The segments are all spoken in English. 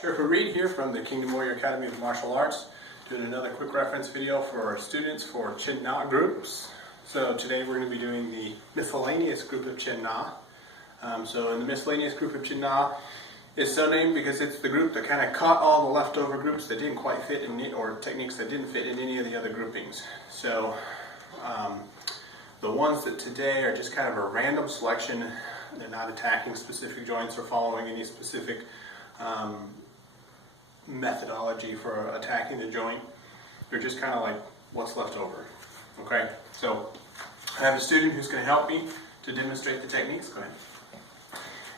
Sheriff Reed here from the Kingdom Warrior Academy of Martial Arts, doing another quick reference video for our students for Chin Na groups. So today we're going to be doing the miscellaneous group of Chin Na. So in the miscellaneous group of Chin Na, it's so named because it's the group that kind of caught all the leftover groups that didn't quite fit in, or techniques that didn't fit in any of the other groupings. So the ones that today are just kind of a random selection. They're not attacking specific joints or following any specific methodology for attacking the joint. They're just kind of like what's left over. Okay, so I have a student who's going to help me to demonstrate the techniques. Go ahead.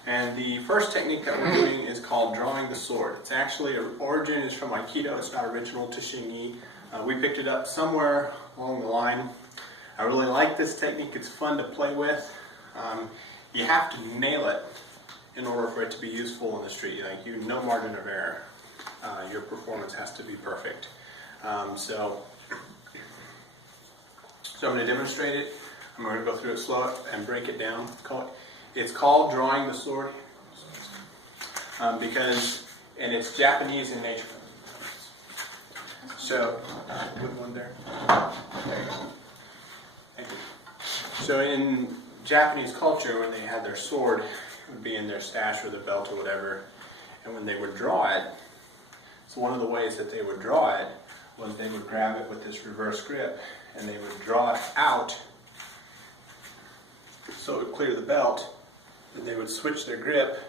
And the first technique that we're doing is called drawing the sword. It's actually, origin is from Aikido. It's not original to Xingyi. We picked it up somewhere along the line. I really like this technique. It's fun to play with. You have to nail it in order for it to be useful in the street. Like, no margin of error. Your performance has to be perfect. So I'm going to demonstrate it. I'm going to go through it slow and break it down. It's called drawing the sword and it's Japanese in nature. So, put one there. There you go. Thank you. So in Japanese culture, when they had their sword, it would be in their stash or the belt or whatever, and when they would draw it, so one of the ways that they would draw it was they would grab it with this reverse grip and they would draw it out so it would clear the belt. Then they would switch their grip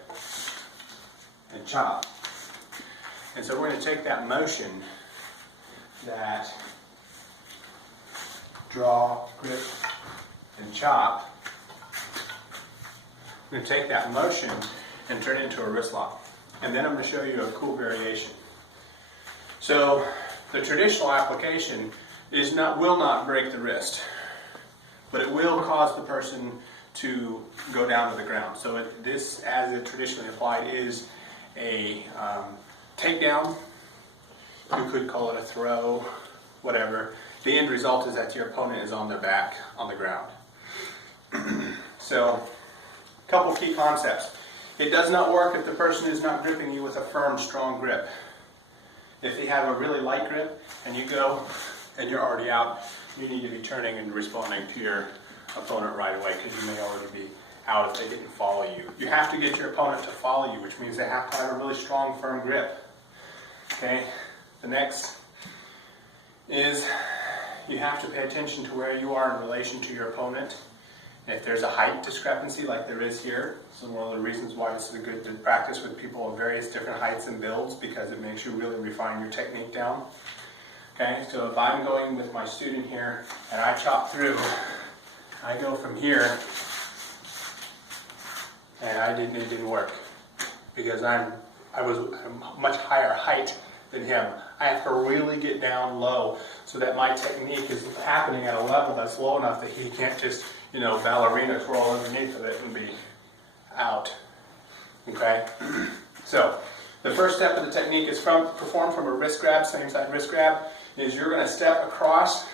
and chop. And so we're going to take that motion, that draw, grip, and chop. I'm going to take that motion and turn it into a wrist lock. And then I'm going to show you a cool variation. So the traditional application will not break the wrist, but it will cause the person to go down to the ground. So this, as it traditionally applied, is a takedown. You could call it a throw, whatever. The end result is that your opponent is on their back on the ground. So, a couple key concepts. It does not work if the person is not gripping you with a firm, strong grip. If you have a really light grip and you go and you're already out, you need to be turning and responding to your opponent right away, because you may already be out if they didn't follow you. You have to get your opponent to follow you, which means they have to have a really strong, firm grip. Okay? The next is you have to pay attention to where you are in relation to your opponent. If there's a height discrepancy like there is here, so one of the reasons why this is a good practice with people of various different heights and builds, because it makes you really refine your technique down. Okay, so if I'm going with my student here and I chop through, I go from here and it didn't work because I was at a much higher height than him. I have to really get down low so that my technique is happening at a level that's low enough that he can't just, ballerina twirl underneath of it and be out. Okay? So, the first step of the technique is performed from a wrist grab, same side wrist grab, is you're going to step across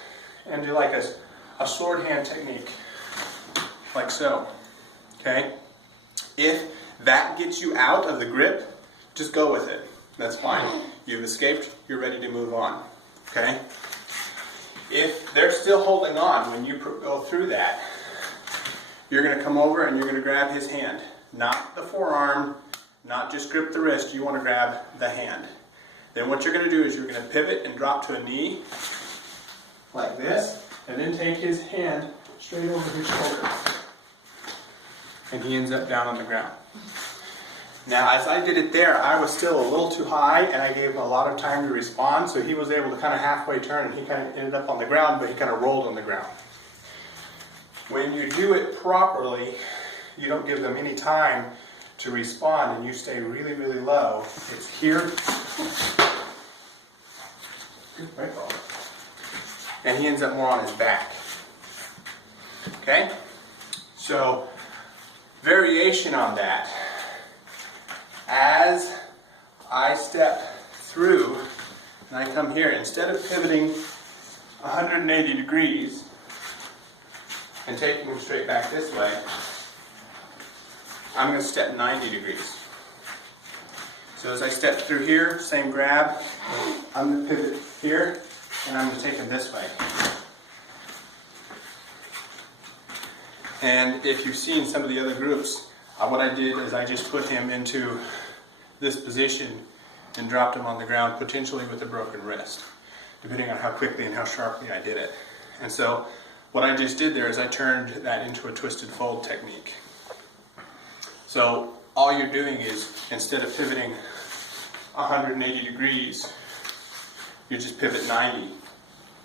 and do like a sword hand technique, like so. Okay? If that gets you out of the grip, just go with it. That's fine. You've escaped, you're ready to move on. Okay? If they're still holding on when you go through that, you're going to come over and you're going to grab his hand. Not the forearm, not just grip the wrist, you want to grab the hand. Then what you're going to do is you're going to pivot and drop to a knee, like this, and then take his hand straight over his shoulder. And he ends up down on the ground. Now, as I did it there, I was still a little too high, and I gave him a lot of time to respond, so he was able to kind of halfway turn, and he kind of ended up on the ground, but he kind of rolled on the ground. When you do it properly, you don't give them any time to respond, and you stay really, really low. It's here, and he ends up more on his back. Okay? So, variation on that. As I step through and I come here, instead of pivoting 180 degrees and taking him straight back this way, I'm going to step 90 degrees. So as I step through here, same grab, I'm going to pivot here, and I'm going to take him this way. And if you've seen some of the other groups, what I did is I just put him into this position and dropped him on the ground, potentially with a broken wrist, depending on how quickly and how sharply I did it. And so what I just did there is I turned that into a twisted fold technique. So all you're doing is, instead of pivoting 180 degrees, you just pivot 90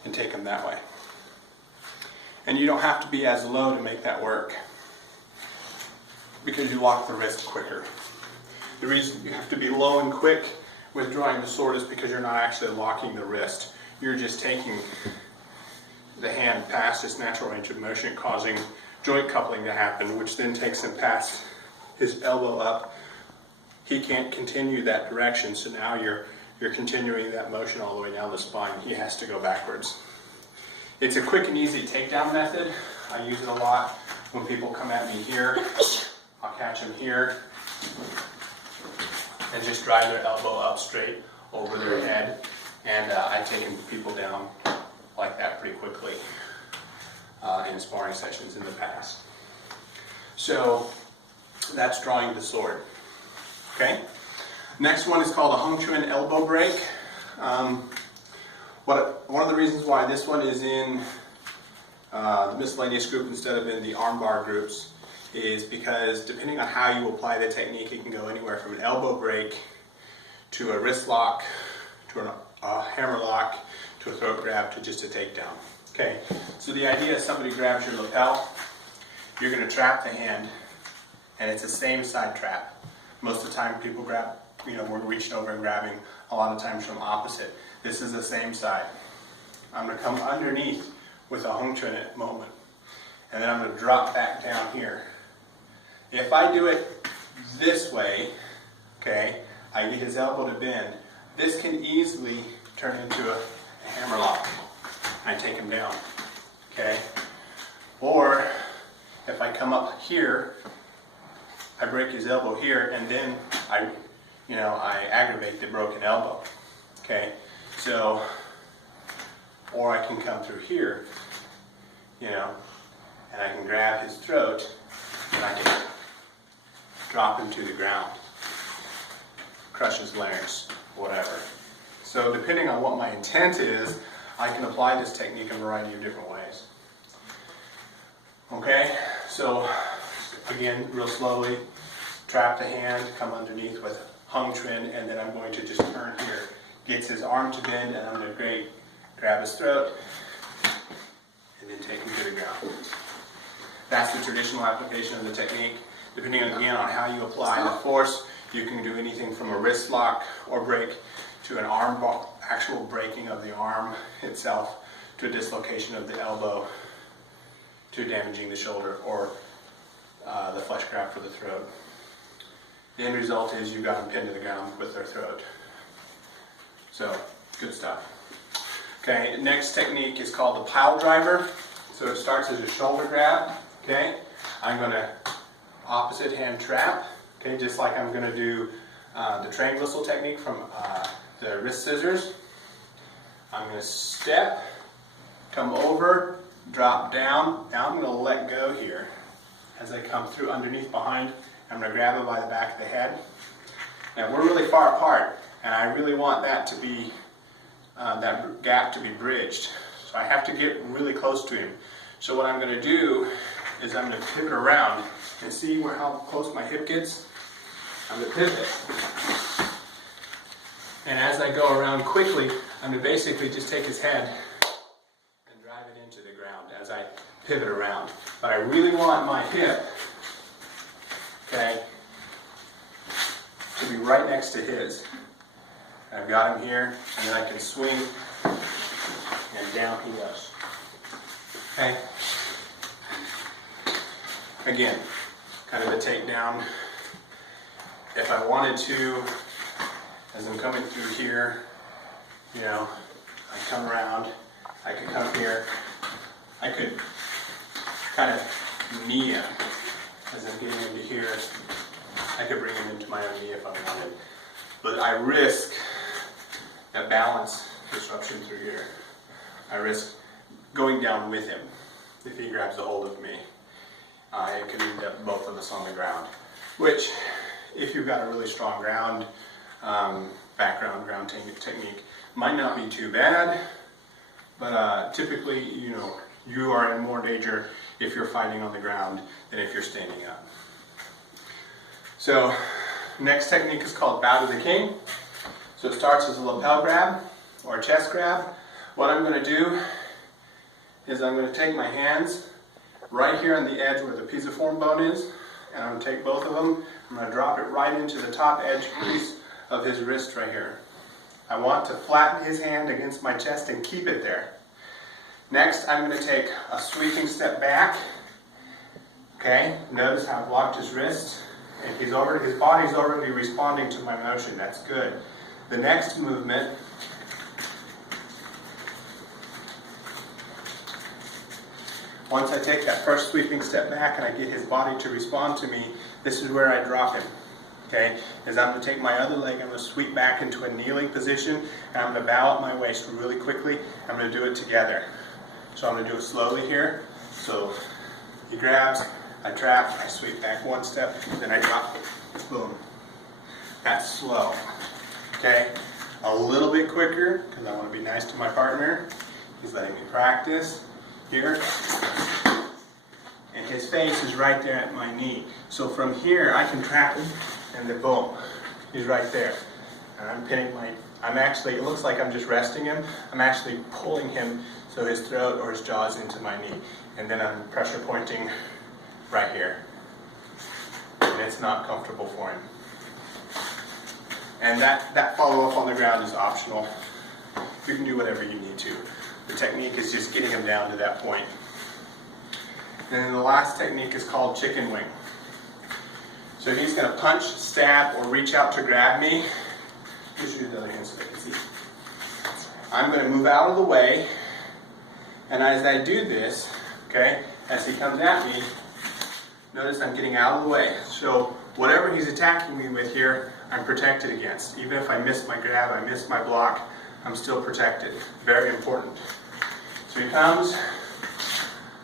and take them that way. And you don't have to be as low to make that work, because you lock the wrist quicker. The reason you have to be low and quick with drawing the sword is because you're not actually locking the wrist. You're just taking the hand past its natural range of motion, causing joint coupling to happen, which then takes him past his elbow up. He can't continue that direction, so now you're continuing that motion all the way down the spine. He has to go backwards. It's a quick and easy takedown method. I use it a lot when people come at me here. I'll catch them here and just drive their elbow up straight over their head, and I've taken people down like that pretty quickly in sparring sessions in the past. So that's drawing the sword. Okay. Next one is called a Hung Chuan elbow break. One of the reasons why this one is in the miscellaneous group instead of in the armbar groups is because depending on how you apply the technique, it can go anywhere from an elbow break to a wrist lock to a hammer lock to a throat grab to just a takedown. Okay, so the idea is somebody grabs your lapel, you're going to trap the hand, and it's the same side trap. Most of the time people grab, we're reaching over and grabbing a lot of times from opposite. This is the same side. I'm going to come underneath with a Hung Chuan moment, and then I'm going to drop back down here. If I do it this way, okay, I get his elbow to bend. This can easily turn into a hammer lock. I take him down, okay? Or if I come up here, I break his elbow here, and then I aggravate the broken elbow, okay? So, or I can come through here, and I can grab his throat, and I can drop him to the ground, crush his larynx, whatever. So depending on what my intent is, I can apply this technique in a variety of different ways. Okay, so again, real slowly, trap the hand, come underneath with Hung Chuan, and then I'm going to just turn here. Gets his arm to bend, and I'm going to grab his throat, and then take him to the ground. That's the traditional application of the technique. Depending again on how you apply the force, you can do anything from a wrist lock or break to an arm ball, actual breaking of the arm itself, to a dislocation of the elbow, to damaging the shoulder, or the flesh grab for the throat. The end result is you've got them pinned to the ground with their throat. So, good stuff. Okay, next technique is called the pile driver. So it starts as a shoulder grab. Okay, I'm going to opposite hand trap. Okay, just like I'm going to do the train whistle technique from the wrist scissors. I'm going to step, come over, drop down. Now I'm going to let go here as I come through underneath behind. I'm going to grab him by the back of the head. Now we're really far apart, and I really want that to be that gap to be bridged. So I have to get really close to him. So what I'm going to do is I'm going to pivot around and see how close my hip gets. I'm going to pivot. And as I go around quickly, I'm going to basically just take his head and drive it into the ground as I pivot around. But I really want my hip, okay, to be right next to his. I've got him here, and then I can swing, and down he goes. Okay? Again, kind of a takedown. If I wanted to, as I'm coming through here, I come around, I could come here, I could kind of knee him as I'm getting into here. I could bring him into my own knee if I wanted. but I risk that balance disruption through here. I risk going down with him if he grabs a hold of me. It could end up both of us on the ground, which, if you've got a really strong ground technique, might not be too bad, but typically, you are in more danger if you're fighting on the ground than if you're standing up. So, next technique is called bow to the king. So it starts as a lapel grab or a chest grab. What I'm going to do is I'm going to take my hands right here on the edge where the pisiform bone is, and I'm going to take both of them. I'm going to drop it right into the top edge piece of his wrist right here. I want to flatten his hand against my chest and keep it there. Next, I'm going to take a sweeping step back. Okay, notice how I've locked his wrist, and his body's already responding to my motion. That's good. The next movement, once I take that first sweeping step back and I get his body to respond to me, this is where I drop him. Okay, is I'm going to take my other leg, I'm going to sweep back into a kneeling position, and I'm going to bow up my waist really quickly. I'm going to do it together. So I'm going to do it slowly here. So he grabs, I trap, I sweep back one step, then I drop, boom. That's slow. Okay, a little bit quicker because I want to be nice to my partner. He's letting me practice here. And his face is right there at my knee. So from here I can trap him, and then boom, he's right there. And I'm pinning it looks like I'm just resting him. I'm actually pulling him so his throat or his jaw is into my knee. And then I'm pressure pointing right here. And it's not comfortable for him. And that follow-up on the ground is optional. You can do whatever you need to. The technique is just getting him down to that point. And then the last technique is called chicken wing. So he's going to punch, stab, or reach out to grab me. Just use the other hand so they can see. I'm going to move out of the way, and as I do this, okay, as he comes at me, notice I'm getting out of the way. So whatever he's attacking me with here, I'm protected against. Even if I miss my grab, I miss my block, I'm still protected. Very important. So he comes,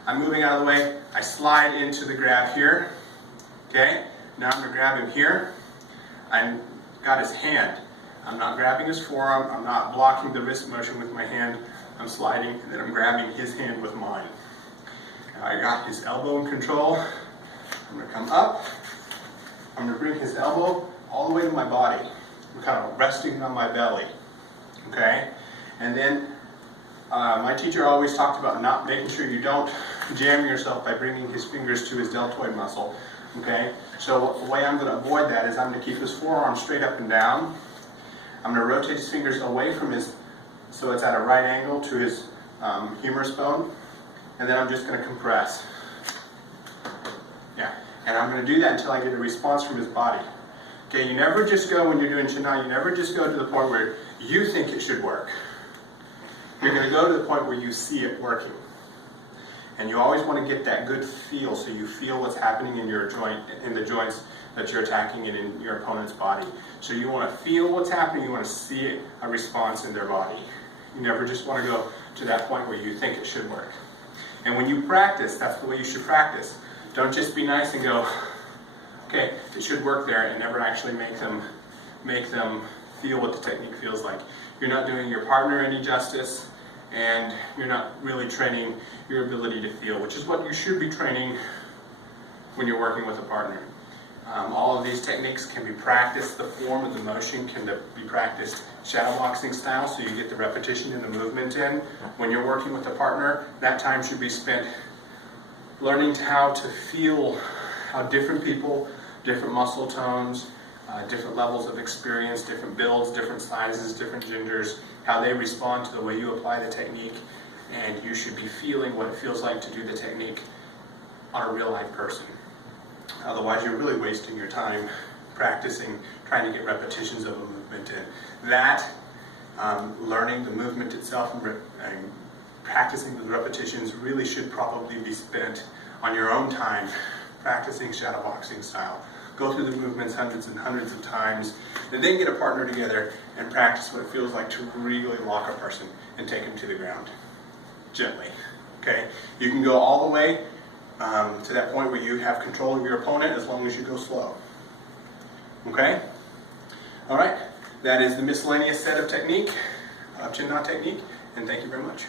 I'm moving out of the way, I slide into the grab here. Okay, now I'm going to grab him here. I've got his hand. I'm not grabbing his forearm, I'm not blocking the wrist motion with my hand. I'm sliding, and then I'm grabbing his hand with mine. Now I got his elbow in control. I'm going to come up. I'm going to bring his elbow all the way to my body. I'm kind of resting on my belly. Okay? And then my teacher always talked about not making sure you don't jam yourself by bringing his fingers to his deltoid muscle. Okay? So the way I'm going to avoid that is I'm going to keep his forearm straight up and down. I'm going to rotate his fingers away from his, so it's at a right angle to his humerus bone. And then I'm just going to compress. Yeah. And I'm going to do that until I get a response from his body. Okay, you never just go, when you're doing Chennai, you never just go to the point where you think it should work. You're going to go to the point where you see it working. And you always want to get that good feel, so you feel what's happening in your joint, in the joints that you're attacking and in your opponent's body. So you want to feel what's happening, you want to see it, a response in their body. You never just want to go to that point where you think it should work. And when you practice, that's the way you should practice. Don't just be nice and go, okay, it should work there, and never actually make them feel what the technique feels like. You're not doing your partner any justice, and you're not really training your ability to feel, which is what you should be training when you're working with a partner. All of these techniques can be practiced. The form of the motion can be practiced shadowboxing style, so you get the repetition and the movement in. When you're working with a partner, that time should be spent learning how to feel how different people, different muscle tones, different levels of experience, different builds, different sizes, different genders, how they respond to the way you apply the technique, and you should be feeling what it feels like to do the technique on a real life person. Otherwise, you're really wasting your time practicing, trying to get repetitions of a movement in. That, learning the movement itself and practicing the repetitions really should probably be spent on your own time practicing shadowboxing style. go through the movements hundreds and hundreds of times, and then get a partner together and practice what it feels like to really lock a person and take them to the ground gently. Okay, you can go all the way to that point where you have control of your opponent as long as you go slow. Okay, all right, that is the miscellaneous set of technique, chin knot technique, and thank you very much.